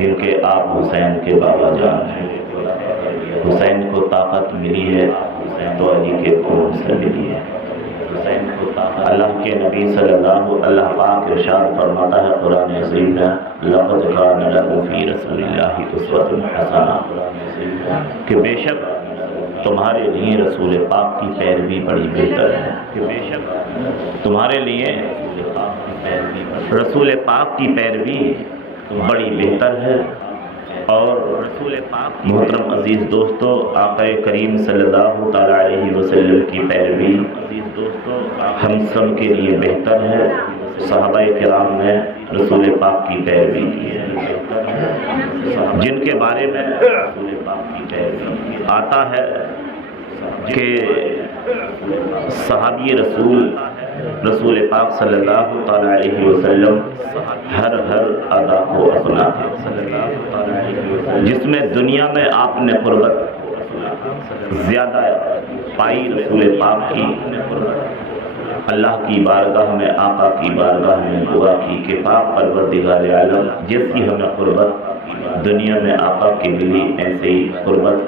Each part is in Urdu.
کیونکہ آپ حسین کے بابا جان ہیں۔ حسین کو طاقت ملی ہے تو علی کے خون سے ملی ہے۔ اللہ کے نبی صلی اللہ پاک ارشاد فرماتا ہے قرآن عظیم میں لقد کان لکم فی رسول اللہ اسوۃ حسنہ، کہ بے شک تمہارے لیے رسول پاک کی پیروی بڑی بہتر ہے، کہ بے شک تمہارے لیے رسول پاک کی پیروی بڑی بہتر ہے۔ اور رسول پاک محترم عزیز دوستو، آقا کریم صلی اللہ تعالیٰ علیہ وسلم کی پیروی ہم سب کے لیے بہتر ہے۔ صحابہ کرام نے رسول پاک کی پیروی کی ہے، جن کے بارے میں آتا ہے کہ صحابی رسول پاک صلی اللہ تعالیٰ علیہ وسلم ہر ادا کو اپنا جس میں دنیا میں آپ نے قربت زیادہ پائی رسول پاک کی، اللہ کی بارگاہ میں آقا کی بارگاہ میں دعا کی کہ پاک پروردگار عالم جیسی ہمیں قربت دنیا میں آقا کی ملی، ایسے ہی قربت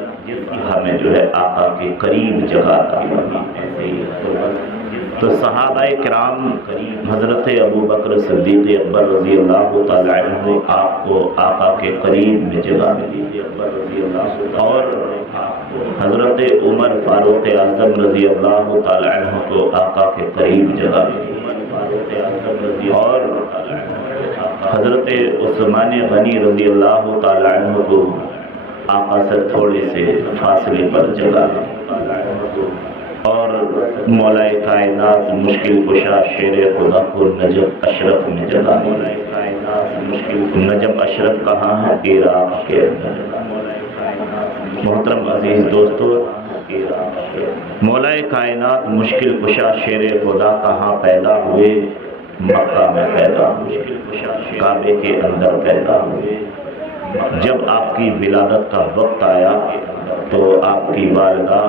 ہمیں جو ہے آقا کے قریب جگہ عطا فرما۔ تو صحابہ کرام حضرت ابو بکر صدیق اکبر رضی اللہ تعالیٰ عنہ آپ کو آقا کے قریب میں جگہ ملی، اور حضرت عمر فاروق اعظم رضی اللہ تعالیٰ عنہ کو آقا کے قریب جگہ ملی، اور حضرت عثمان غنی رضی اللہ تعالیٰ عنہ کو آقا سے تھوڑے سے فاصلے پر جگہ ملی، اور مولا کائنات مشکل کشا شیر خدا کو نجف اشرف میں جگہ ملی۔ نجف اشرف کہاں ہے؟ عراق کے اندر۔ محترم عزیز دوستو، مولا کائنات مشکل کشا شیر خدا کہاں پیدا ہوئے؟ مکہ میں پیدا ہوئے، کعبے کے اندر پیدا ہوئے۔ جب آپ کی ولادت کا وقت آیا تو آپ کی والدہ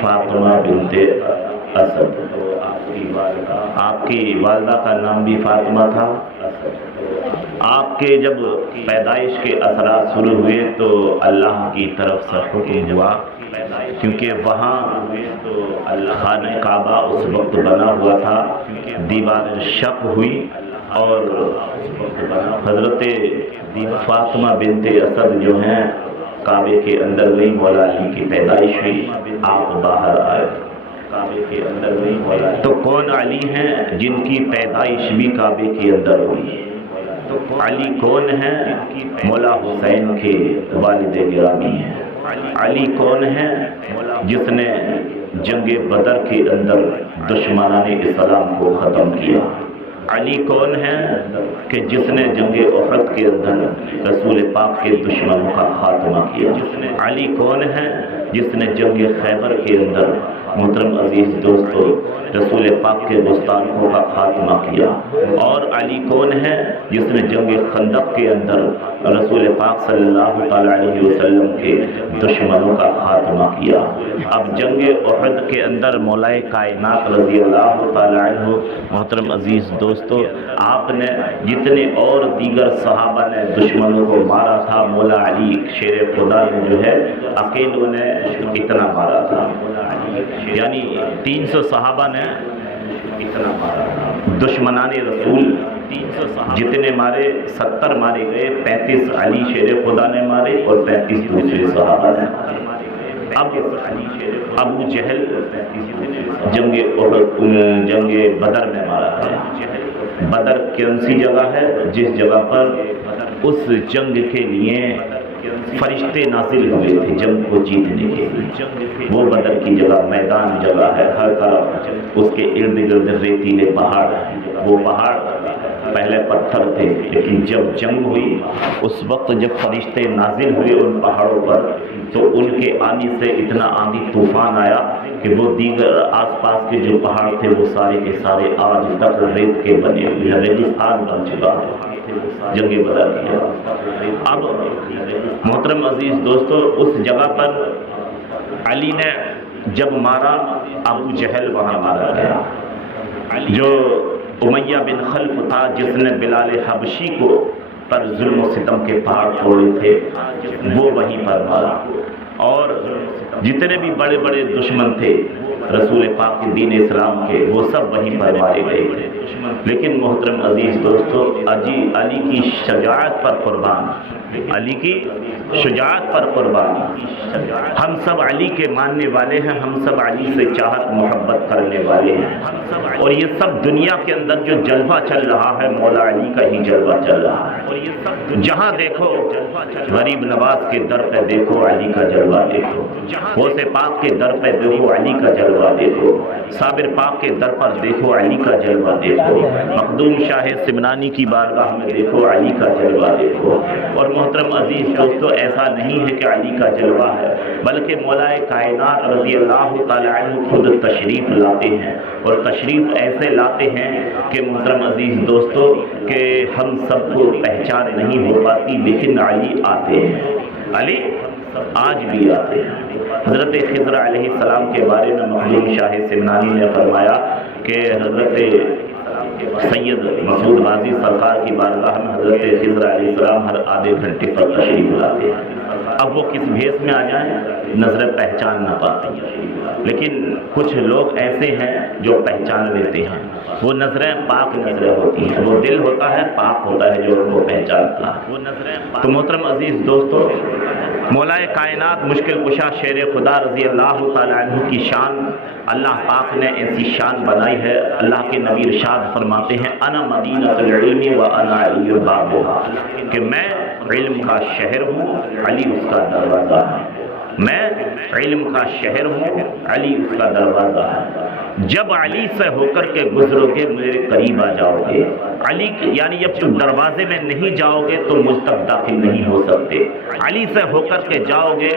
فاطمہ بنت اسد، آپ کی والدہ کا نام بھی فاطمہ تھا۔ آپ کے جب پیدائش کے اثرات شروع ہوئے تو اللہ کی طرف سے حکم ہوا، کیونکہ وہاں خانہ کعبہ اس وقت بنا ہوا تھا، دیوار شق ہوئی اور حضرت فاطمہ بنت اسد جو ہیں کعبے کے اندر گئی، مولا علی کی پیدائش ہوئی، آپ باہر آئے۔ تو کون علی ہیں جن کی پیدائش بھی کعبے کے اندر ہوئی؟ علی کون ہیں؟ مولا حسین کے والد گرامی ہیں۔ علی کون ہیں؟ جس نے جنگ بدر کے اندر دشمنان اسلام کو ختم کیا۔ علی کون ہے کہ جس نے جنگ احد کے اندر رسول پاک کے دشمنوں کا خاتمہ کیا۔ علی کون ہے جس نے جنگ خیبر کے اندر محترم عزیز دوستو رسول پاک کے گستاخوں کا خاتمہ کیا۔ اور علی کون ہے جس نے جنگ خندق کے اندر رسول پاک صلی اللہ علیہ وسلم کے دشمنوں کا خاتمہ کیا۔ اب جنگ احد کے اندر مولا کائنات رضی اللہ تعالی عنہ محترم عزیز دوستو آپ نے جتنے اور دیگر صحابہ نے دشمنوں کو مارا تھا، مولا علی شیر خدا نے جو ہے اکیلوں نے اتنا مارا تھا، یعنی 300 صحابہ نے اتنا مارا تھا۔ دشمنان رسول جتنے مارے 70 مارے گئے، 35 علی شیر خدا نے مارے اور 35 دوسرے صحابہ نے۔ اب ابو جہل جنگ بدر میں مارا تھا۔ بدر کون سی جگہ ہے؟ جس جگہ پر اس جنگ کے لیے فرشتے نازل ہوئے تھے جنگ کو جیتنے کے لیے، وہ بدر کی جگہ میدان جگہ ہے، ہر طرف اس کے ارد گرد ریتیلے پہاڑ ہیں۔ وہ پہاڑ پہلے پتھر تھے، لیکن جب جنگ ہوئی اس وقت جب فرشتے نازل ہوئے ان پہاڑوں پر تو ان کے آنے سے اتنا آندھی طوفان آیا کہ وہ دیگر آس پاس کے جو پہاڑ تھے وہ سارے کے سارے آج تک ریت کے بنے ہوئے، ریگستان بن چکا ہے جنگ بدر کیا۔ اب محترم عزیز دوستو اس جگہ پر علی نے جب مارا، ابو جہل وہاں مارا گیا، جو امیہ بن خلف تھا جس نے بلال حبشی کو پر ظلم و ستم کے پہاڑ توڑے تھے وہ وہیں پر مارا، اور جتنے بھی بڑے بڑے دشمن تھے رسول پاک کے دین اسلام کے وہ سب وہیں پر مارے گئے۔ لیکن محترم عزیز دوستو، علی کی شجاعت پر قربان، علی کی شجاعت پر قربان۔ ہم سب علی کے ماننے والے ہیں، ہم سب علی سے چاہت محبت کرنے والے ہیں، اور یہ سب دنیا کے اندر جو جلوہ چل رہا ہے مولا علی کا ہی جلوہ چل رہا ہے۔ جہاں دیکھو غریب نواز کے در پہ دیکھو علی کا جلوہ دیکھو، غوث پاک کے در پہ دیکھو علی کا جلوہ دیکھو، صابر پاک کے در پر دیکھو علی کا جلوہ دیکھو، مخدوم شاہ سمنانی کی بارگاہ میں دیکھو علی کا جلوہ دیکھو۔ اور محترم عزیز دوستو، ایسا نہیں ہے کہ علی کا جلوہ ہے، بلکہ مولا کائنات رضی اللہ تعالی عنہ خود تشریف لاتے ہیں، اور تشریف ایسے لاتے ہیں کہ محترم عزیز دوستو کہ ہم سب کو پہچان نہیں ہو پاتی، لیکن علی آتے ہیں، علی آج بھی آتے ہیں۔ حضرت خضر علیہ السلام کے بارے میں مخدوم شاہ سمنانی نے فرمایا کہ حضرت سید مسعود غازی سرکار کی بارگاہ میں حضرت خضر علیہ السلام ہر آدھے گھنٹے پر تشریف لاتے ہیں۔ اب وہ کس بھیس میں آ جائیں نظریں پہچان نہ پاتی، لیکن کچھ لوگ ایسے ہیں جو پہچان لیتے ہیں، وہ نظریں پاک نظریں ہوتی ہیں، وہ دل ہوتا ہے پاک ہوتا ہے جو ان کو پہچانتا ہے۔ تو محترم عزیز دوستو، مولا کائنات مشکل کشا شیر خدا رضی اللہ تعالیٰ عنہ کی شان اللہ پاک نے ایسی شان بنائی ہے۔ اللہ کے نبی ارشاد فرماتے ہیں انا مدینۃ العلم و انا علی بابھا، کہ میں علم کا شہر ہوں، علی اس کا دروازہ ہے۔ میں علم کا شہر ہوں، علی اس کا دروازہ ہے۔ جب علی سے ہو کر کے گزرو گے میرے قریب آ جاؤ گے، علی یعنی جب تم دروازے میں نہیں جاؤ گے تو مجھ تک داخل نہیں ہو سکتے، علی سے ہو کر کے جاؤ گے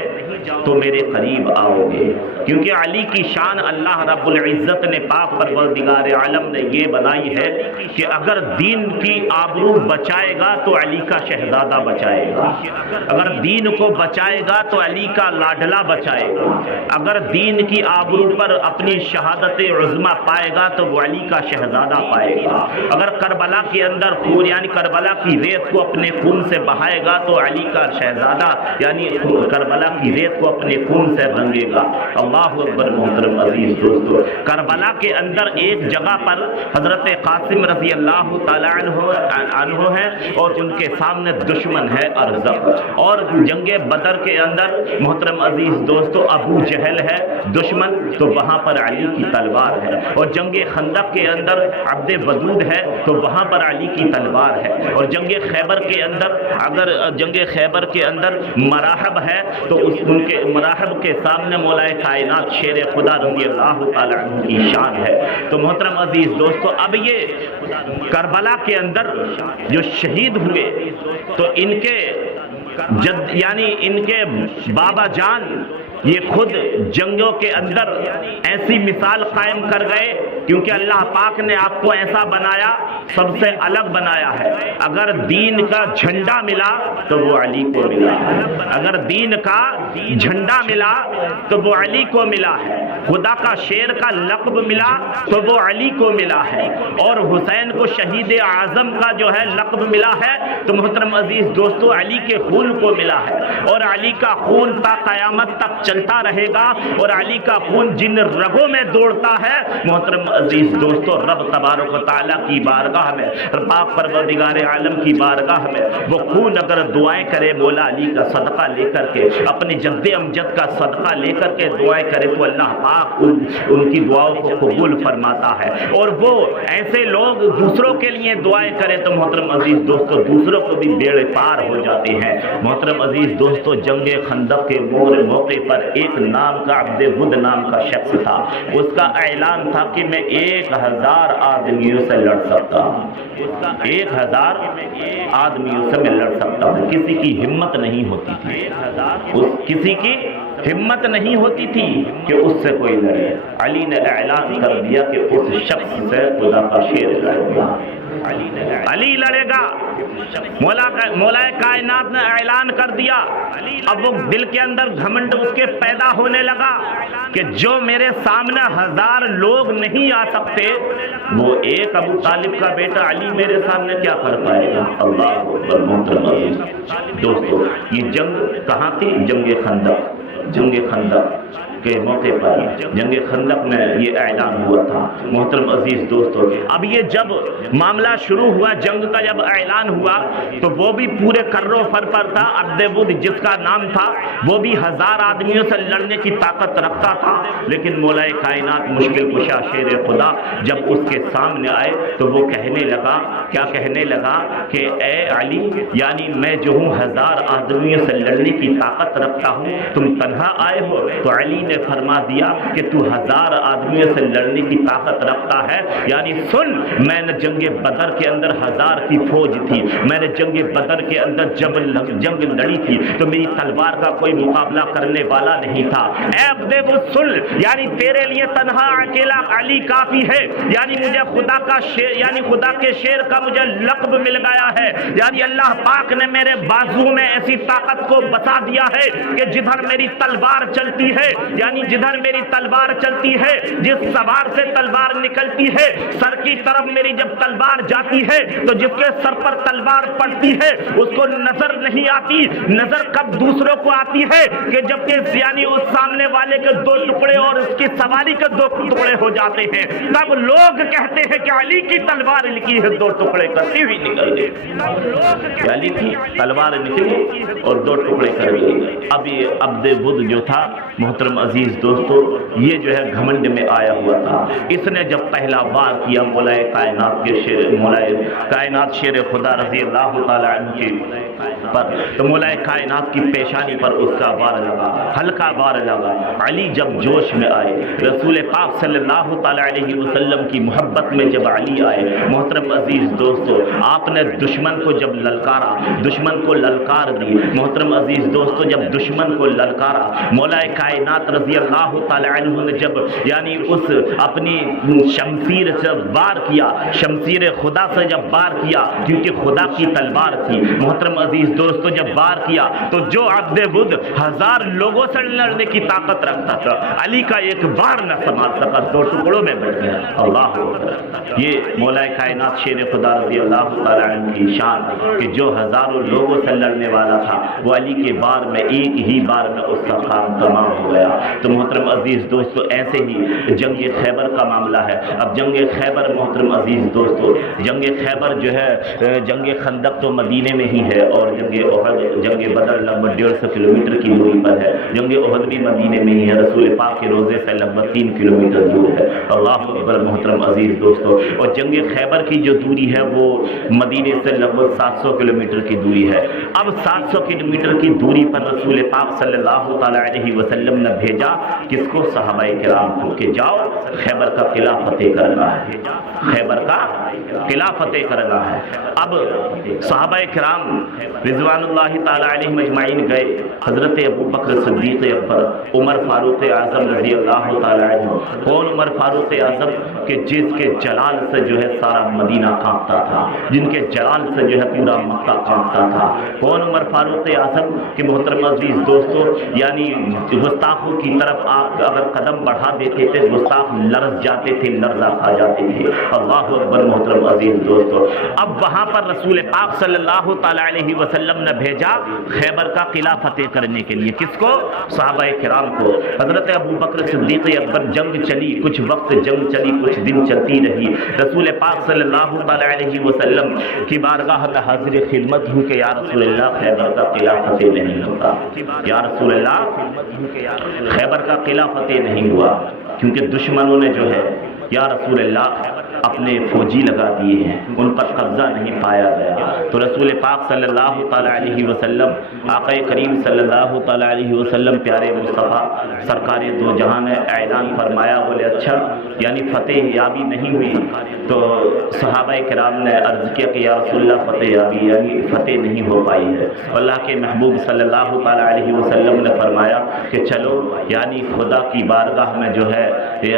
تو میرے قریب آؤ گے، کیونکہ علی کی شان اللہ رب العزت نے پاک پروردگار عالم نے یہ بنائی ہے کہ اگر دین کی آبرو بچائے گا تو علی کا شہزادہ بچائے گا، اگر دین کو بچائے گا تو علی کا لاڈلا بچائے گا، اگر دین کی آبرو پر اپنی شہادت عظمہ پائے گا تو وہ علی کا شہزادہ پائے گا، اگر کربلا کے اندر خون یعنی کربلا کی ریت کو اپنے خون سے بہائے گا تو علی کا شہزادہ یعنی کربلا کی ریت کو اپنے خون سے رنگے گا۔ اللہ اکبر۔ محترم عزیز دوستو، کربلا کے اندر ایک جگہ پر حضرت قاسم رضی اللہ تعالیٰ عنہ ہے اور ان کے سامنے دشمن ہے ارزق، اور جنگ بدر کے اندر محترم عزیز دوستو ابو جہل ہے دشمن، تو وہاں پر علی کی تلوار ہے، اور جنگ خندق کے اندر عبد ودود ہے تو وہاں پر علی کی تلوار ہے، اور جنگ خیبر کے اندر اگر جنگ خیبر کے اندر مراحب ہے تو ان کے مراحب کے سامنے مولا کائنات شیر خدا رضی اللہ تعالی عنہ کی شان ہے۔ تو محترم عزیز دوستو، اب یہ کربلا کے اندر جو شہید ہوئے تو ان کے یعنی ان کے بابا جان یہ خود جنگوں کے اندر ایسی مثال قائم کر گئے، کیونکہ اللہ پاک نے آپ کو ایسا بنایا، سب سے الگ بنایا ہے۔ اگر دین کا جھنڈا ملا تو وہ علی کو ملا ہے، اگر دین کا جھنڈا ملا تو وہ علی کو ملا ہے، خدا کا شیر کا لقب ملا تو وہ علی کو ملا ہے، اور حسین کو شہید اعظم کا جو ہے لقب ملا ہے تو محترم عزیز دوستو علی کے خون کو ملا ہے، اور علی کا خون تا قیامت تک چلتا رہے گا، اور علی کا خون جن رگوں میں دوڑتا ہے محترم عزیز دوستو رب تبارک و تعالیٰ کی بارگاہ میں، پاک پروردگار عالم کی بارگاہ میں وہ خون اگر دعائیں کرے مولا علی کا صدقہ لے کر کے، اپنے جد امجد کا صدقہ لے کر کے دعائیں کرے تو اللہ پاک ان کی دعاؤں کو قبول فرماتا ہے، اور وہ ایسے لوگ دوسروں کے لیے دعائیں کرے تو محترم عزیز دوستو دوسروں کو بھی بیڑے پار ہو جاتے ہیں۔ محترم عزیز دوستو، جنگ خندق کے موقع پر ایک نام کا عبد ود نام کا شخص تھا، اس کا اعلان تھا کہ میں 1000 آدمیوں سے لڑ سکتا ہوں، 1000 آدمیوں سے میں لڑ سکتا ہوں۔ کسی کی ہمت نہیں ہوتی تھی، کسی کی ہمت نہیں ہوتی تھی کہ اس سے کوئی لڑے۔ علی نے اعلان کر دیا کہ اس شخص سے خدا کا شیر لڑے گا، علی لڑے گا۔ مولا کائنات نے اعلان کر دیا۔ اب وہ دل کے اندر گھمنڈ اس کے پیدا ہونے لگا کہ جو میرے سامنے 1000 لوگ نہیں آ سکتے، وہ ایک ابو طالب کا بیٹا علی میرے سامنے کیا کر پائے گا؟ اللہ اکبر۔ محترم دوستو، یہ جنگ کہاں تھی؟ جنگ خندق کے موقع پر، جنگ خندق میں یہ اعلان ہوا تھا۔ محترم عزیز دوستو، اب یہ جب معاملہ شروع ہوا، جنگ کا جب اعلان ہوا، تو وہ بھی پورے کر و فر پر تھا۔ عبد بدھ جس کا نام تھا، وہ بھی 1000 آدمیوں سے لڑنے کی طاقت رکھتا تھا، لیکن مولا کائنات مشکل کشا شیر خدا جب اس کے سامنے آئے تو وہ کہنے لگا، کیا کہنے لگا کہ اے علی، یعنی میں جو ہوں 1000 آدمیوں سے لڑنے کی طاقت رکھتا ہوں، تم تنہا آئے ہو؟ تو علی نے فرما دیا کہ تو 1000 آدمیوں سے لڑنے کی طاقت رکھتا ہے، یعنی سن، میں نے جنگ بدر کے اندر 1000 کی فوج تھی، میں نے جنگ بدر کے اندر جنگ لڑی تھی، تو میری تلوار کا کوئی مقابلہ کرنے والا نہیں تھا۔ اے عبد بدھ سن، یعنی تیرے لیے تنہا اکیلا علی کافی ہے، یعنی مجھے خدا کا شیر، یعنی خدا کے شیر کا مجھے لقب مل گیا ہے، یعنی اللہ پاک نے میرے بازو میں ایسی طاقت کو بتا دیا ہے کہ جدھر میری تلوار چلتی ہے، یعنی جدھر میری تلوار چلتی ہے، جس سوار سے تلوار نکلتی ہے، سر کی طرف میری جب تلوار جاتی ہے تو جس کے سر پر تلوار پڑتی ہے اس کو نظر نہیں آتی، نظر کب دوسروں کو آتی ہے کہ جب کہ یعنی اس سامنے والے کے 2 ٹکڑے اور اس کی سواری کے 2 ٹکڑے ہو جاتے ہیں، تب لوگ کہتے ہیں کہ علی کی تلوار نکلی ہے 2 ٹکڑے کرتی ہوئی نکل گئی، علی کی تلوار نکلی اور 2 ٹکڑے کر گئی۔ اب یہ عبد بدھ جو تھا، محترم عزیز دوستو، یہ جو ہے گھمنڈ میں آیا ہوا تھا۔ اس نے جب پہلا بار کیا مولا کائنات شیر خدا رضی اللہ تعالی عنہ کی پر، تو مولا کائنات کی پیشانی پر اس کا بار لگا، ہلکا بار لگا۔ علی جب جوش میں آئے، رسول پاک صلی اللہ تعالی علیہ وسلم کی محبت میں جب علی آئے، محترم عزیز دوستو، آپ نے دشمن کو جب للکارا، دشمن کو للکار دی، محترم عزیز دوستو، جب دشمن کو للکارا، مولا کائنات رضی اللہ تعالی عنہ نے جب یعنی اس اپنی شمشیر سے وار کیا، شمشیر خدا سے جب وار کیا، کیونکہ خدا کی تلوار تھی، محترم عزیز دوستو، جب وار کیا تو جو عبد بدھ 1000 لوگوں سے لڑنے کی طاقت رکھتا تھا، علی کا ایک بار نہ سنبھال سکا، 2 ٹکڑوں میں بٹ گیا۔ اللہ اکبر۔ یہ مولا کائنات شیر خدا رضی اللہ تعالی عنہ کی شان کہ جو 1000 لوگوں سے لڑنے والا تھا، وہ علی کے بار میں ایک ہی بار میں اس کا کام تمام ہو گیا۔ تو محترم عزیز دوستو، ایسے ہی جنگ خیبر کا معاملہ ہے۔ اب جنگ خیبر، محترم عزیز دوستو، جنگ خیبر جو ہے، جنگ خندق تو مدینے میں ہی ہے، اور جنگ احد، جنگ بدر لگ بھگ 150 کلومیٹر کی دوری پر ہے، جنگ احد بھی مدینے میں ہی ہے، رسول پاک کے روضے سے لگ بھگ 3 کلومیٹر دور ہے۔ اللہ اکبر۔ محترم عزیز دوستو، اور جنگ خیبر کی جو دوری ہے وہ مدینے سے لگ بھگ 700 کلومیٹر کی دوری ہے۔ اب 700 کلومیٹر کی دوری پر رسول پاک صلی اللہ تعالی علیہ وسلم نے بھیجا کس کو؟ صحابہ کرام کو، کہ جاؤ خیبر کا قلعہ فتح کرنا ہے، خیبر کا قلعہ فتح کرنا ہے۔ اب صحابہ کرام رضوان اللہ تعالی علیہ مجمعین گئے، حضرت ابو بکر صدیق اکبر، عمر فاروق اعظم رضی اللہ تعالی عنہ۔ کون عمر فاروق اعظم؟ کہ جس کے جلال سے جو ہے سارا مدینہ کانپتا تھا، جن کے جلال سے جو ہے پورا مکہ کانپتا تھا۔ کون عمر فاروق اعظم؟ کہ محترم عزیز دوستو، یعنی گستاخوں کی طرف آپ اگر قدم بڑھا دیتے تھے، گستاخ لرز جاتے تھے، لرزہ کھا جاتے تھے۔ اللہ اکبر۔ محترم عزیز دوستو، اب وہاں پر رسول پاک صلی اللہ تعالی علیہ وسلم نے بھیجا خیبر کا قلعہ فتح کرنے کے لیے، کس کو؟ صحابہ کرام کو۔ حضرت ابو بکر صدیق اکبر، جنگ چلی، کچھ وقت جنگ چلی، کچھ دن چلتی رہی۔ رسول پاک صلی اللہ تعالی علیہ وسلم کی بارگاہ میں حاضر خدمت ہوں کہ یا رسول اللہ خیبر کا قلعہ فتح نہیں ہوتا، یا رسول اللہ خیبر کا قلعہ فتح نہیں ہوا، کیونکہ دشمنوں نے جو ہے یا رسول اللہ اپنے فوجی لگا دیے ہیں، ان پر قبضہ نہیں پایا گیا۔ تو رسول پاک صلی اللہ تعالی علیہ وسلم، آقا کریم صلی اللہ تعالی علیہ وسلم، پیارے مصطفیٰ سرکار دو جہاں نے اعلان فرمایا، بولے اچھا یعنی فتح یابی نہیں ہوئی؟ تو صحابہ کرام نے عرض کیا کہ یا رسول اللہ فتح یابی یعنی فتح نہیں ہو پائی ہے۔ اللہ کے محبوب صلی اللہ تعالی علیہ وسلم نے فرمایا کہ چلو یعنی خدا کی بارگاہ میں جو ہے،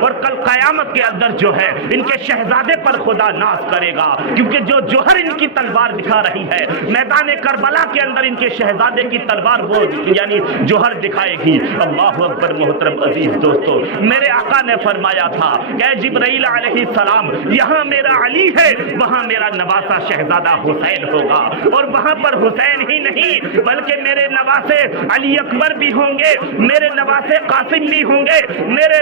اور کل قیامت کے اندر جو ہے ان کے شہزادے پر خدا ناز کرے گا، کیونکہ جو جوہر ان کی تلوار دکھا رہی ہے میدان کربلا کے اندر ان کے شہزادے کی تلوار وہ یعنی جوہر دکھائے گی۔ اللہ اکبر۔ محترم عزیز دوستو، میرے آقا نے فرمایا تھا کہ جبرائیل علیہ السلام یہاں میرا علی ہے وہاں میرا نواسا شہزادہ حسین ہوگا، اور وہاں پر حسین ہی نہیں بلکہ میرے نواسے علی اکبر بھی ہوں گے، میرے نواسے قاسم بھی ہوں گے، میرے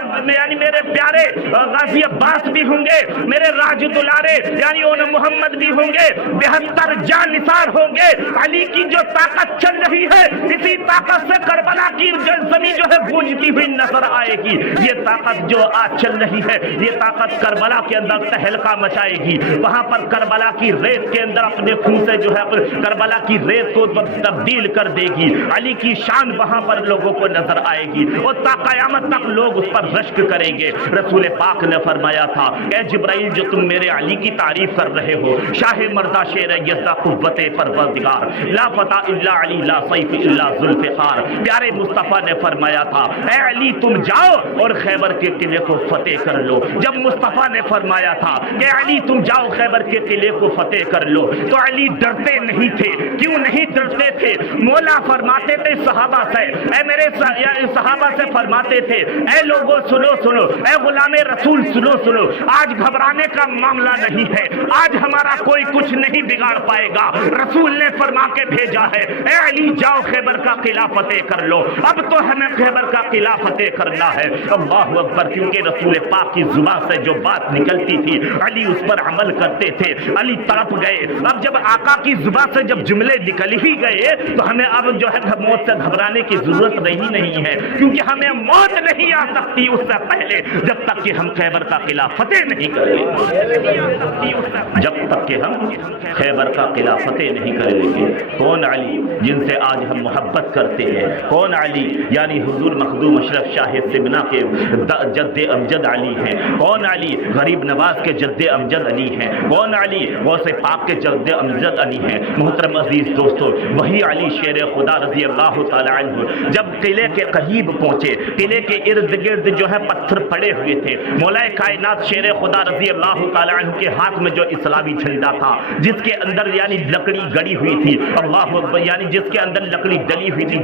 پیارے غازی عباس بھی ہوں گے، میرے راج دلارے یعنی اون محمد بھی ہوں گے، 72 جان نثار ہوں گے۔ علی کی جو طاقت چل رہی ہے اسی طاقت سے کربلا کی زمین جو ہے گونجتی ہوئی نظر آئے گی۔ یہ طاقت جو آج چل رہی ہے یہ طاقت کربلا کے اندر تہلکہ مچائے گی، وہاں پر کربلا کی ریت کے اندر اپنے خون سے جو ہے کربلا کی ریت کو تبدیل کر دے گی۔ علی کی شان وہاں پر لوگوں کو نظر آئے گی اور تا قیامت تک لوگ اس پر رشک کریں گے۔ رسول پاک نے فرمایا تھا اے جبرائیل جو تم میرے علی کی تعریف کر رہے ہو، شاہ مردہ شیر یزدہ قوت پروردگار، لا فتح الا علی لا سیف الا ذوالفقار، پیارے مصطفیٰ نے فرمایا تھا اے علی تم جاؤ اور خیبر کے قلعے کو فتح کر لو۔ جب مصطفیٰ نے فرمایا تھا کہ علی تم جاؤ خیبر کے قلعے کو فتح کر لو تو علی ڈرتے نہیں تھے۔ کیوں نہیں ڈرتے تھے؟ مولا فرماتے تھے صحابہ سے، اے میرے صحابہ سے فرماتے تھے اے لوگوں سنو سنو، اے غلام رسول سنو سنو، آج گھبرانے کا معاملہ نہیں ہے، آج ہمارا کوئی کچھ نہیں بگاڑ پائے گا۔ رسول نے فرما کے بھیجا ہے اے علی جاؤ خیبر کا قلعہ فتح کر لو، اب تو ہمیں خیبر کا قلعہ فتح کرنا ہے۔ اللہ اکبر۔ کیونکہ رسول پاک کی زبان سے جو بات نکلتی تھی علی اس پر عمل کرتے تھے، علی تڑپ گئے۔ اب جب آقا کی زبان سے جب جملے نکل ہی گئے تو ہمیں اب جو ہے موت سے گھبرانے کی ضرورت نہیں ہے، کیونکہ ہمیں موت نہیں آ سکتی اس سے پہلے جب تک کہ ہم خیبر کا قلعہ فتح نہیں کریں گے، جب تک کہ ہم خیبر کا قلعہ فتح نہیں کریں گے۔ کون علی جن سے آج ہم محبت کرتے ہیں؟ کون علی؟ یعنی حضور مخدوم اشرف شاہ سمنا کے جد امجد علی ہیں۔ کون علی؟ غریب نواز کے جد امجد علی ہیں۔ کون علی؟ غوث پاک کے جد امجد علی ہیں۔ محترم عزیز دوستو، وہی علی شیر خدا رضی اللہ تعالی عنہ جب قلعے کے قریب پہنچے، قلعے کے ارد گرد جو ہے پتھر پڑے ہوئے تھے، مولا کائنات شیر خدا رضی اللہ تعالی عنہ کے ہاتھ میں جو اسلامی جھنڈا تھا جس کے اندر یعنی لکڑی گڑی ہوئی تھی، اللہ اکبر، یعنی جس کے اندر لکڑی ڈلی ہوئی تھی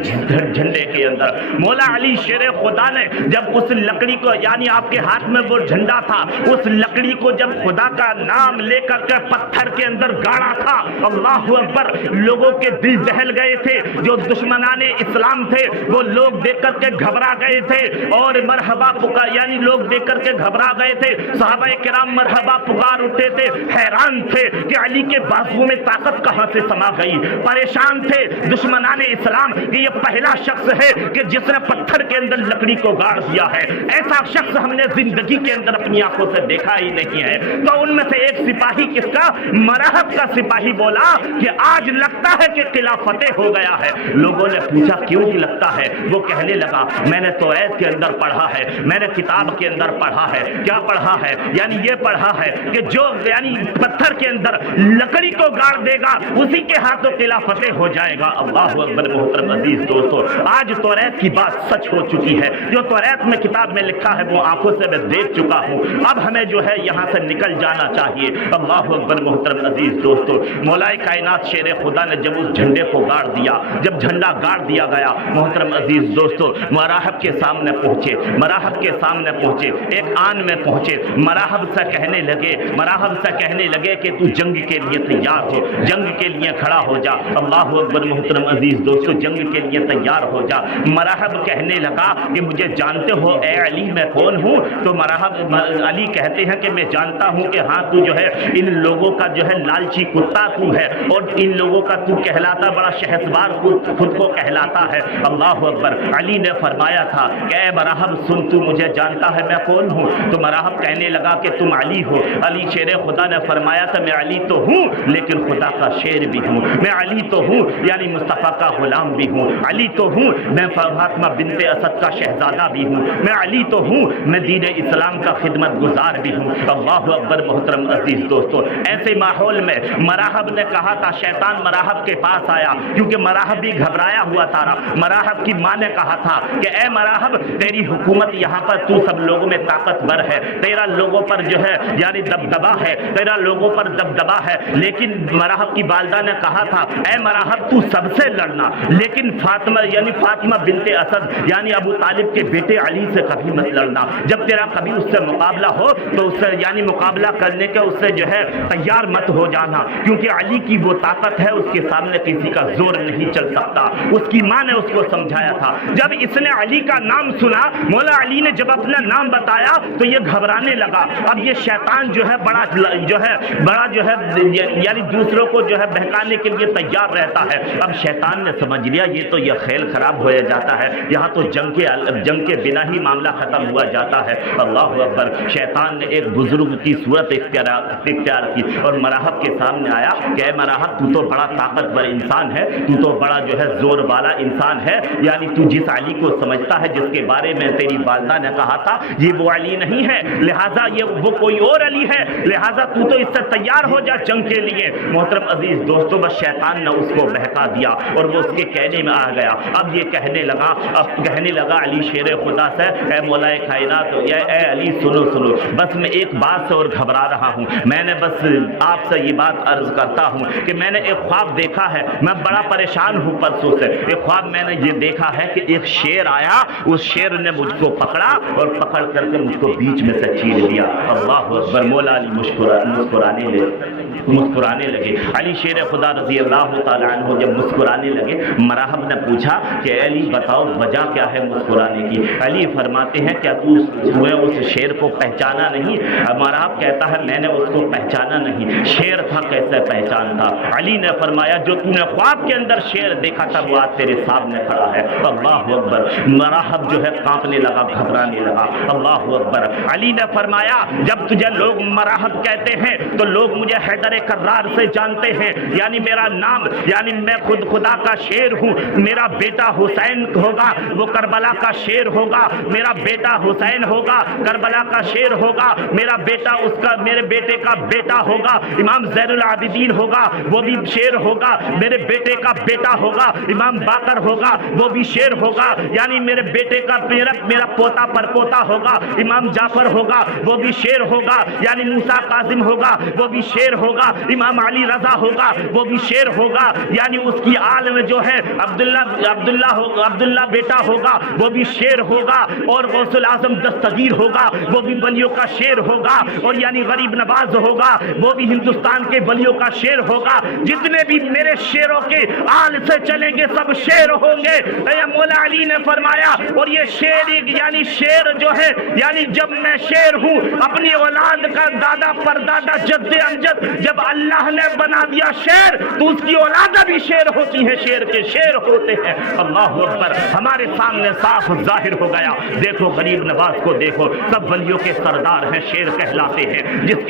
جھنڈے کے اندر، مولا علی شیر خدا نے جب اس لکڑی کو یعنی آپ کے ہاتھ میں وہ جھنڈا تھا، اس لکڑی کو جب خدا کا نام لے کر کے پتھر کے اندر گاڑا تھا، اللہ اکبر، لوگوں کے دل دہل گئے تھے، جو دشمنان اسلام تھے وہ لوگ دیکھ کر کے گھبرا گئے تھے اور مرحبا پکار یعنی لوگ دیکھ کر کے گھبرا گئے تھے، صحابہ کرام مرحبا پکار اٹھے تھے، حیران تھے کہ علی کے بازو میں طاقت کہاں سے سما گئی، پریشان تھے دشمنان اسلام کہ یہ پہلا شخص ہے کہ جس نے پتھر کے اندر لکڑی کو گاڑ دیا ہے، ایسا شخص ہم نے زندگی کے اندر اپنی آنکھوں سے دیکھا ہی نہیں ہے۔ تو ان میں سے ایک سپاہی کس کا؟ مراحب کا سپاہی بولا کہ آج لگتا ہے کہ قلعہ فتح ہو گیا ہے۔ لوگوں نے پوچھا کیوں لگتا ہے؟ وہ کہنے لگا میں نے توریت کے اندر پڑھا ہے، میں نے کتاب کے اندر پڑھا ہے۔ کیا پڑھا ہے؟ یعنی یہ پڑھا ہے کہ جو یعنی پتھر کے اندر لکڑی کو گاڑ دے گا اسی کے ہاتھوں قلعہ فتح ہو جائے گا۔ اللہ اکبر۔ محترم عزیز دوستو، آج توریت کی بات سچ ہو چکی ہے، جو توریت میں کتاب میں لکھا ہے وہ آنکھوں سے میں دیکھ چکا ہوں، اب ہمیں جو ہے یہاں سے نکل جانا چاہیے۔ اللہ اکبر۔ محترم عزیز دوستو، مولا کائنات شیر خدا نے جب اس جھنڈے کو گاڑ دیا، جب جھنڈا گاڑ دیا گیا، محترم عزیز دوستو مراحب کے سامنے پہنچے، مراحب کے سامنے پہنچے، ایک آن میں پہنچے، مراحب سے کہنے لگے کہ تو جنگ کے لیے تیار ہو، جنگ کے لیے کھڑا ہو جا۔ اللہ اکبر۔ محترم عزیز دوستو، جنگ کے لیے تیار ہو جا۔ مراحب کہنے لگا کہ مجھے جانتے ہو اے علی میں کون ہوں؟ تو مراحب علی کہتے ہیں کہ میں جانتا ہوں کہ ہاں تو جو ہے ان لوگوں کا جو ہے لالچی کتا تو ہے اور ان لوگوں کا تو کہلاتا بڑا شہسوار خود کو کہلاتا ہے۔ اللہ اکبر۔ علی نے فرمایا تھا کہ اے مراحب سن، تو مجھے جانتا ہے میں کون ہوں؟ تو مراحب کہنے لگا کہ تم علی ہو۔ علی شیر خدا نے فرمایا تھا میں علی تو ہوں لیکن خدا کا شیر بھی ہوں، میں علی تو ہوں یعنی مصطفیٰ کا غلام بھی ہوں، علی تو ہوں میں فاطمہ بنت اسد کا شہزادہ بھی ہوں، میں علی تو ہوں میں دین اسلام کا خدمت گزار بھی ہوں۔ اللہ اکبر۔ محترم عزیز دوستو، ایسے ماحول میں مراحب نے کہا تھا، شیطان مراحب کے پاس آیا کیونکہ مراحب بھی گھبرایا ہوا تھا۔ مراحب کی ماں نے کہا کہا تھا کہ اے مراحب تیری حکومت یہاں پر تو سب لوگوں میں طاقتور ہے, تیرا لوگوں پر جو ہے یعنی دبدبا ہے, تیرا لوگوں پر دبدبا ہے, لیکن مراحب کی والدہ نے کہا تھا اے مراحب تو سب سے لڑنا, لیکن فاطمہ یعنی فاطمہ بنت اسد یعنی ابو طالب کے بیٹے علی سے کبھی مت لڑنا. جب تیرا کبھی اس سے مقابلہ ہو تو اس سے یعنی مقابلہ کرنے کے اس سے جو ہے تیار مت ہو جانا, کیونکہ علی کی وہ طاقت ہے اس کے سامنے کسی کا زور نہیں چل سکتا. اس کی ماں نے اس کو سمجھایا تھا. جب اس نے علی کا نام سنا, مولا علی نے جب اپنا نام بتایا تو یہ گھبرانے لگا. اب یہ شیطان جو ہے بڑا جو ہے یعنی دوسروں کو جو ہے بہکانے کے لیے تیار رہتا ہے. اب شیطان نے سمجھ لیا یہ خیل خراب ہو جاتا ہے, یہاں تو جنگ کے بنا ہی معاملہ ختم ہوا جاتا ہے. اللہ اکبر. شیطان نے ایک بزرگ کی صورت اختیار کی اور مراحب کے سامنے آیا کہ اے مراحب تو بڑا طاقتور انسان ہے, تو تو بڑا جو ہے زور والا انسان ہے, یعنی تو جس علی کو سمجھتا ہے جس کے بارے میں تیری والدہ نے کہا تھا یہ وہ علی نہیں ہے, لہٰذا یہ وہ کوئی اور علی ہے, لہٰذا تو اس سے تیار ہو جا جنگ کے لیے. محترم عزیز دوستوں, بس شیطان نے اس کو بہکا دیا اور وہ اس کے کہنے میں آ گیا. اب یہ کہنے لگا علی شیر خدا سے اے مولا کائنات, اے علی سنو, بس میں ایک بات سے اور گھبرا رہا ہوں. میں نے بس آپ سے یہ بات عرض کرتا ہوں کہ میں نے ایک خواب دیکھا ہے, میں بڑا پریشان ہوں پرسوں سے. ایک خواب میں نے یہ دیکھا ہے کہ ایک شیر آیا, اس شیر نے مجھ کو پکڑا اور پکڑ کر کے مجھ کو بیچ میں سے چیر دیا. اللہ اکبر. مولا علی مسکرانے لگے. علی شیر خدا رضی اللہ تعالی عنہ جب مسکرانے لگے, مراحب نے پوچھا کہ علی بتاؤ وجہ کیا ہے مسکرانے کی. علی فرماتے ہیں کیا تو اس شیر کو پہچانا نہیں؟ مراحب کہتا ہے میں نے اس کو پہچانا نہیں, شیر تھا کیسے پہچانتا. علی نے فرمایا جو تو نے خواب کے اندر شیر دیکھا تھا وہ آج تیرے سامنے کھڑا ہے. اللہ اکبر. مراحب جو ہے کانپنے لگا, گھبرانے لگا. اللہ اکبر. علی نے فرمایا جب تجھے لوگ مراحب کہتے ہیں تو لوگ مجھے حیدر کرار سے جانتے ہیں, یعنی میرا نام, یعنی میں خود خدا کا شیر ہوں. میرا بیٹا حسین ہوگا وہ کربلا کا شیر ہوگا, میرا بیٹا حسین ہوگا کربلا کا شیر ہوگا, میرا بیٹا میرے بیٹے کا بیٹا ہوگا امام زین العابدین ہوگا وہ بھی شیر ہوگا, میرے بیٹے کا بیٹا ہوگا امام باقر ہوگا وہ بھی شیر ہوگا, یعنی میرے بیٹے کا میرا پوتا پر پوتا ہوگا امام جعفر ہوگا وہ بھی شیر ہوگا, یعنی موسیٰ کاظم ہوگا وہ بھی شیر ہوگا, امام علی رضا ہوگا وہ بھی شیر ہوگا, یعنی اس کی آل میں جو ہے عبداللہ بیٹا ہوگا وہ بھی شیر ہوگا, اور غوث الاعظم دستگیر ہوگا وہ بھی ولیوں کا شیر ہوگا, اور یعنی غریب نواز ہوگا وہ بھی ہندوستان کے ولیوں کا شیر ہوگا. جتنے بھی میرے شیروں کے آل سے چلیں گے سب شیر ہوں گے. مولا علی نے فرمایا اور یہ شیر یعنی شیر جو ہے یعنی جب میں شیر ہوں اپنی اولاد کا دادا پردادا جد امجد جب اللہ نے بنا دیا شیر تو اس کی اولادیں بھی شیر ہوتی ہیں, شیر کے شیر ہوتے ہیں. اللہ اکبر. ہمارے سامنے صاف ظاہر ہو گیا. دیکھو غریب نواز کو دیکھو, سب ولیوں کے سردار ہیں, شیر کہلاتے ہیں.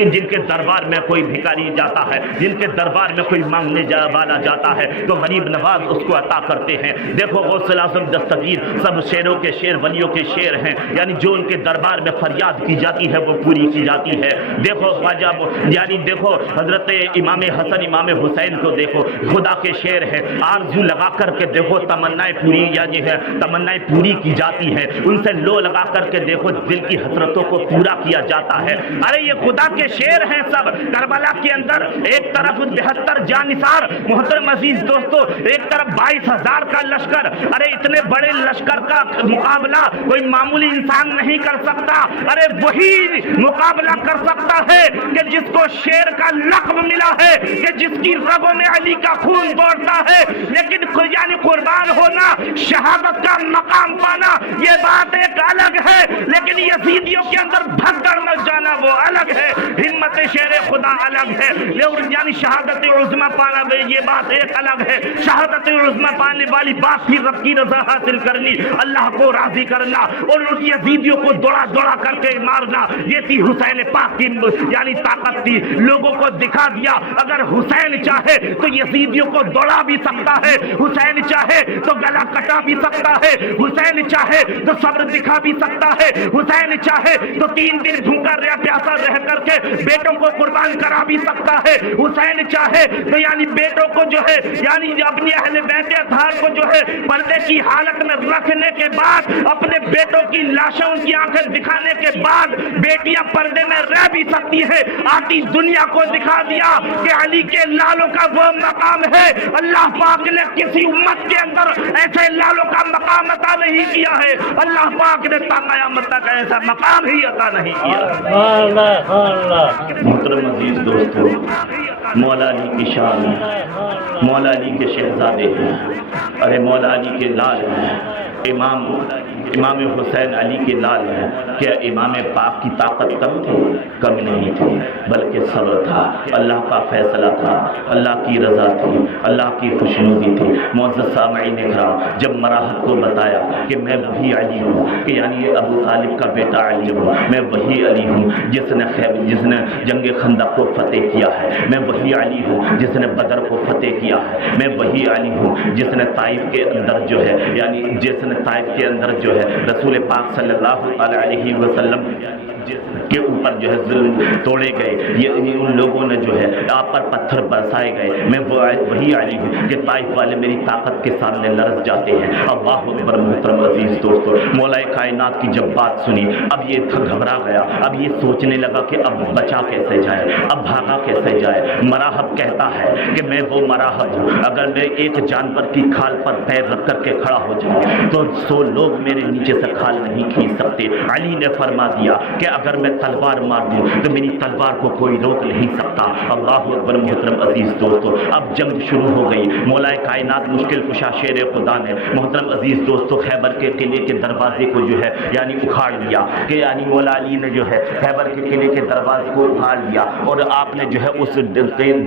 جن کے دربار میں کوئی بھکاری جاتا ہے, جن کے دربار میں کوئی مانگنے والا جاتا ہے تو غریب نواز اس کو عطا کرتے ہیں. دیکھو غوث الاعظم دستگیر سب شیروں کے شیر, ولیوں کے شیر ہیں, یعنی جو ان کے دربار میں فریاد کی جاتی ہے وہ پوری کی جاتی ہے. دیکھو خواجہ یعنی دیکھو حضرت امام حسن امام حسین کو دیکھو خدا کے شیر ہے, آرزو لگا کر کے دیکھو تمنائیں پوری یعنی ہے تمنائیں پوری کی جاتی ہے, ان سے لو لگا کر کے دیکھو دل کی حسرتوں کو پورا کیا جاتا ہے. ارے یہ خدا کے شیر ہیں سب. کربلا کے اندر ایک طرف 72 جانثار, محترم عزیز دوستو, ایک طرف 22,000 کا لشکر. ارے اتنے بڑے لشکر کا مقابلہ کوئی معمولی انسان نہیں کر سکتا. ارے وہی مقابلہ کر سکتا ہے کہ جس کو شیر کا لقب ملا ہے, کہ جس کی رگوں میں علی کا خون دوڑتا ہے. لیکن یعنی قربان ہونا, شہادت کا مقام پانا یہ بات ایک الگ ہے, لیکن یزیدیوں کے اندر بھگدڑ مت جانا وہ الگ ہے. ہمت شیر خدا الگ ہے, یعنی شہادت عظمی پانا یہ بات ایک الگ ہے. شہادت عظمی پانے والی بات تھی رب کی رضا حاصل کرنی, اللہ کو راضی کرنا, اور ان یزیدیوں کو دوڑا دوڑا کر کے مارنا. یہ تھی حسین پاک کی یعنی طاقت تھی. لوگوں کو دکھا دیا اگر حسین چاہے تو یزیدیوں کو دوڑا بھی سکتا ہے, حسین چاہے تو گلا کٹا بھی سکتا ہے, حسین چاہے تو صبر دکھا بھی سکتا ہے, حسین چاہے تو 3 دن بھوکا پیاسا رہ کر کے بیٹوں کو قربان قتل کرا بھی سکتا ہے. حسین چاہے تو یعنی بیٹوں کو جو ہے یعنی اپنی اہل بیت اطہار کو جو ہے پردے کی حالت میں رکھنے کے بعد اپنے بیٹوں کی لاشوں کی آنکھیں دکھانے کے بعد بیٹیاں پردے میں رہ بھی سکتی ہے. آتی دنیا کو دکھا دیا کہ علی کے لالوں کا وہ مقام ہے. اللہ پاک نے کسی امت کے اندر ایسے لالوں کا مقام عطا نہیں کیا ہے. اللہ پاک نے تا قیامت تک ایسا مقام ہی عطا نہیں کیا. محترم عزیز دوستو، مولا علی کی شان، مولا علی کے شہزادے ہیں، ارے مولا علی کے لال ہیں، امام حسین علی کے لال ہیں. کیا امام پاک کی طاقت کم تھی؟ کم نہیں تھی، بلکہ صبر تھا، اللہ کا فیصلہ تھا، اللہ کی رضا تھی، اللہ کی خوشنودی تھی. معزز سامعین اکرام، جب مراحت کو بتایا کہ میں وہی علی ہوں کہ یعنی ابو طالب کا بیٹا علی ہوں، میں وہی علی ہوں جس نے جنگ خندق کو فتح کیا ہے، میں وہی علی ہوں جس نے بدر کو فتح کیا ہے، میں وہی علی ہوں جس نے طائف کے اندر جو ہے یعنی جس نے طائف کے اندر جو ہے رسول پاک صلی اللہ علیہ وسلم کے اوپر جو ہے ظلم توڑے گئے، یہ ان لوگوں نے جو ہے آپ پر پتھر برسائے گئے، میں وہی علی ہوں کہ طائف والے میری طاقت کے سامنے لرز جاتے ہیں. اللہ اکبر. محترم عزیز دوستو، مولا کائنات کی جب بات سنی اب یہ گھبرا گیا، اب یہ سوچنے لگا کہ اب بچا کیسے جائے، اب بھاگا کیسے جائے. مراحب کہتا ہے کہ میں وہ مراحب ہوں، اگر میں ایک جانور کی کھال پر پیر رکھ کر کے کھڑا ہو جاؤں تو 100 لوگ میرے نیچے سے کھال نہیں کھینچ سکتے. علی نے فرما دیا کہ اگر میں تلوار مار دوں تو میری تلوار کو کوئی روک نہیں سکتا. اللہ اکبر. محترم عزیز دوستو، اب جنگ شروع ہو گئی. مولا کائنات مشکل کشا شیر خدا نے محترم عزیز دوستو خیبر کے قلعے کے دروازے کو جو ہے یعنی اکھاڑ لیا کہ یعنی مولا علی نے جو ہے خیبر کے قلعے کے دروازے کو اکھاڑ لیا اور آپ نے جو ہے اس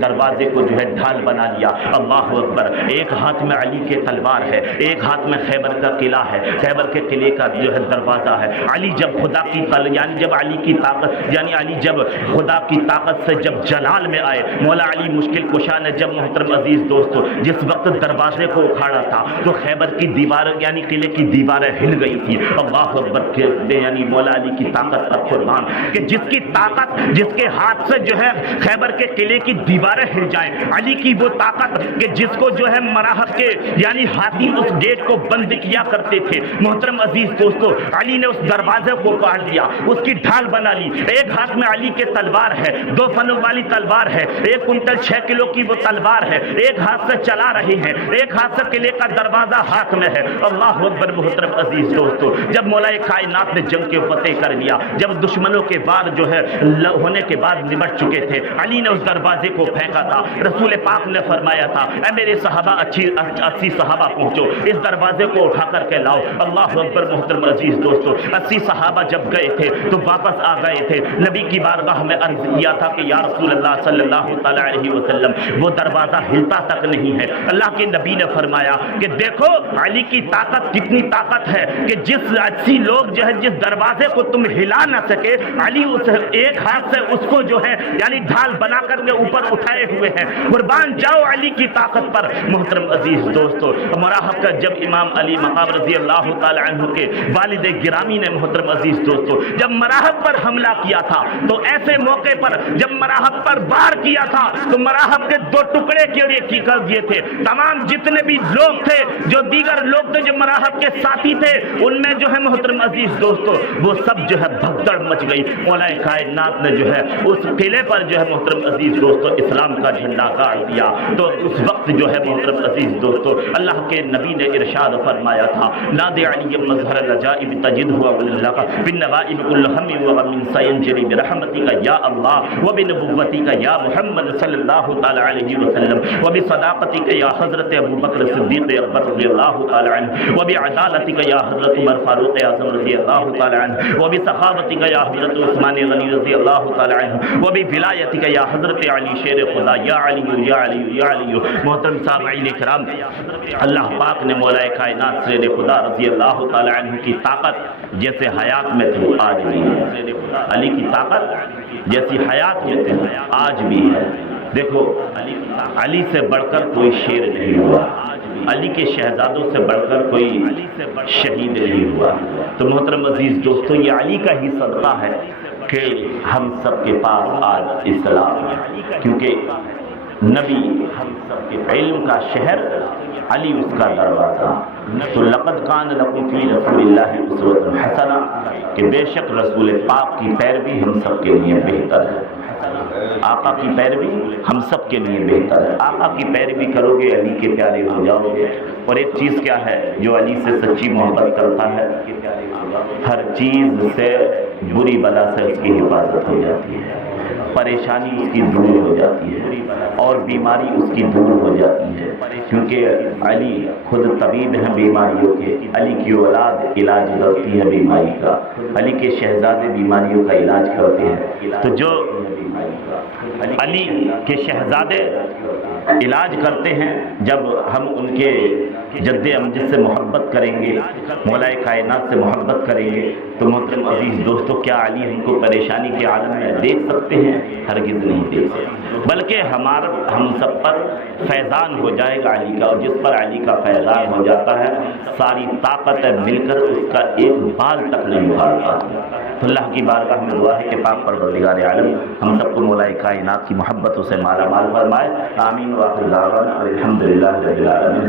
دروازے کو جو ہے ڈھال بنا لیا. اللہ اکبر. ایک ہاتھ میں علی کے تلوار ہے، ایک ہاتھ میں خیبر کا قلعہ ہے، خیبر کے قلعے کا جو ہے دروازہ ہے. علی جب خدا کی یعنی جب علی کی طاقت یعنی علی جب خدا کی طاقت سے جب جلال میں آئے، مولا علی مشکل کشا نے جب محترم عزیز دوستو جس وقت دروازے کو اکھاڑا تھا تو خیبر کی دیوار یعنی قلعے کی دیواریں ہل گئی تھی. اللہ اکبر. یعنی مولا علی کی طاقت پر قربان کہ جس کی طاقت جس کے ہاتھ سے جو ہے خیبر کے قلعے کی دیواریں ہل جائیں، علی کی وہ طاقت کہ جس کو جو ہے مراحب کے یعنی ہاتھی اس گیٹ کو بند کیا کرتے تھے. محترم عزیز دوستو، علی نے اس دروازے کو کاٹ دیا، اس کی ڈھال بنا لی. ایک ہاتھ میں علی کے تلوار ہے، 2 فنوں والی تلوار ہے، 1 کنٹل 6 کلو کی وہ تلوار ہے، ایک ہاتھ سے چلا رہے ہیں، ایک ہاتھ سے قلعے کا دروازہ ہاتھ میں ہے. اللہ اکبر. محترم عزیز دوستو، جب مولا کائنات نے جنگ کے فتح کر لیا، جب دشمنوں کے بعد جو ہے ہونے کے بعد نمٹ چکے تھے، علی نے اس دروازے کو پھینکا تھا. رسول پاک نے فرمایا تھا اے میرے صحابہ 80 صحابہ پہنچو، اس دروازے کو اٹھا کر کے لاؤ. اللہ اکبر. محترم عزیز دوستو، 80 صحابہ جب گئے تھے تو واپس آ گئے تھے. نبی کی بارگاہ میں عرض کیا تھا کہ یا رسول اللہ صلی اللہ تعالی علیہ وسلم وہ دروازہ ہلتا تک نہیں ہے. اللہ کے نبی نے فرمایا کہ دیکھو علی کی طاقت کتنی طاقت ہے کہ جس 80 لوگ جو ہے جس دروازے کو تم ہلا نہ سکے، علی اس ایک ہاتھ سے اس کو جو ہے یعنی ڈھال بنا کر کے اوپر اٹھائے ہوئے ہیں. قربان جاؤ علی کی طاقت پر. محترم عزیز دوستو، مراحب کا جب امام علی مقام رضی اللہ تعالی عنہ کے والد گرامی نے محترم عزیز دوستو جب مراحب پر حملہ کیا تھا تو ایسے موقع پر جب مراحب پر وار کیا تھا تو مراحب کے 2 ٹکڑے کے لیے کر دیے تھے. تمام جتنے بھی لوگ تھے جو دیگر لوگ تھے جو مراحب کے ساتھی تھے ان میں جو ہے محترم عزیز دوستو وہ سب جو ہے بھگدڑ مچ گئی. مولا کائنات نے جو ہے اس قلعے پر جو ہے محترم عزیز دوستو اسلام کا جھنڈا گاڑ دیا. تو اس وقت جو ہے محترم عزیز دوستو اللہ کے نبی نے ارشاد فرمایا تھا نادی علی مظہر العجائب تجدہ واللہ بالنوائب کل ہم وغم سینجری برحمتک یا اللہ وبنبوتک یا محمد صلی اللہ تعالی علیہ وسلم وبصداقتک یا حضرت ابو بکر صدیق اکبر رضی اللہ تعالی عنہ وبعدالتک یا حضرت عمر فاروق اعظم رضی اللہ تعالی عنہ وبسخاوتک یا حضرت عثمان غنی رضی اللہ تعالی عنہ وبولایتک یا حضرت علی شیر خدا یا علی یا علی یا علی. محترم سامعین کرام، اللہ پاک نے مولا کائنات شیر خدا رضی اللہ تعالی عنہ کی طاقت جیسے حیات میں تھی آج بھی ہے. علی کی طاقت جیسی حیات میں تھی آج بھی ہے. دیکھو علی سے بڑھ کر کوئی شیر نہیں ہوا، علی کے شہزادوں سے بڑھ کر کوئی شہید نہیں ہوا. تو محترم عزیز دوستو یہ علی کا ہی صدقہ ہے کہ ہم سب کے پاس آج اسلام ہے، کیونکہ نبی ہم سب کے علم کا شہر، علی اس کا دروازہ۔ تو لقد کان لکم فی رسول اللہ اسوۃ حسنہ، کہ بے شک رسول پاک کی پیروی ہم سب کے لیے بہتر ہے۔ آقا کی پیروی ہم سب کے لیے بہتر ہے۔ آقا کی پیروی کرو گے علی کے پیارے ہو جاؤ گے۔ اور ایک چیز کیا ہے، جو علی سے سچی محبت کرتا ہے، ہر چیز سے، بری بلا سے اس کی حفاظت ہو جاتی ہے، پریشانی اس کی دور ہو جاتی ہے، اور بیماری اس کی دور ہو جاتی ہے، کیونکہ علی خود طبیب ہیں بیماریوں کے۔ علی کی اولاد علاج کرتی ہے بیماری کا، علی کے شہزادے بیماریوں کا علاج کرتے ہیں۔ تو جو علی کے شہزادے علاج کرتے ہیں، جب ہم ان کے جد امجد سے محبت کریں گے، مولا کائنات سے محبت کریں گے، تو محترم عزیز دوستو، کیا علی ہم کو پریشانی کے عالم میں دیکھ سکتے ہیں؟ ہرگز نہیں دیکھ سکتے، بلکہ ہم سب پر فیضان ہو جائے گا علی کا، اور جس پر علی کا فیضان ہو جاتا ہے، ساری طاقتیں مل کر اس کا ایک بال تک نہیں اکھاڑ پاتی۔ تو اللہ کی بارگاہ میں دعا ہے کہ پاک پروردگار عالم ہم سب کو مولا کائنات کی محبتوں سے مالا مال فرمائے۔ آمین۔ وآخر دعوانا الحمدللہ رب العالمین۔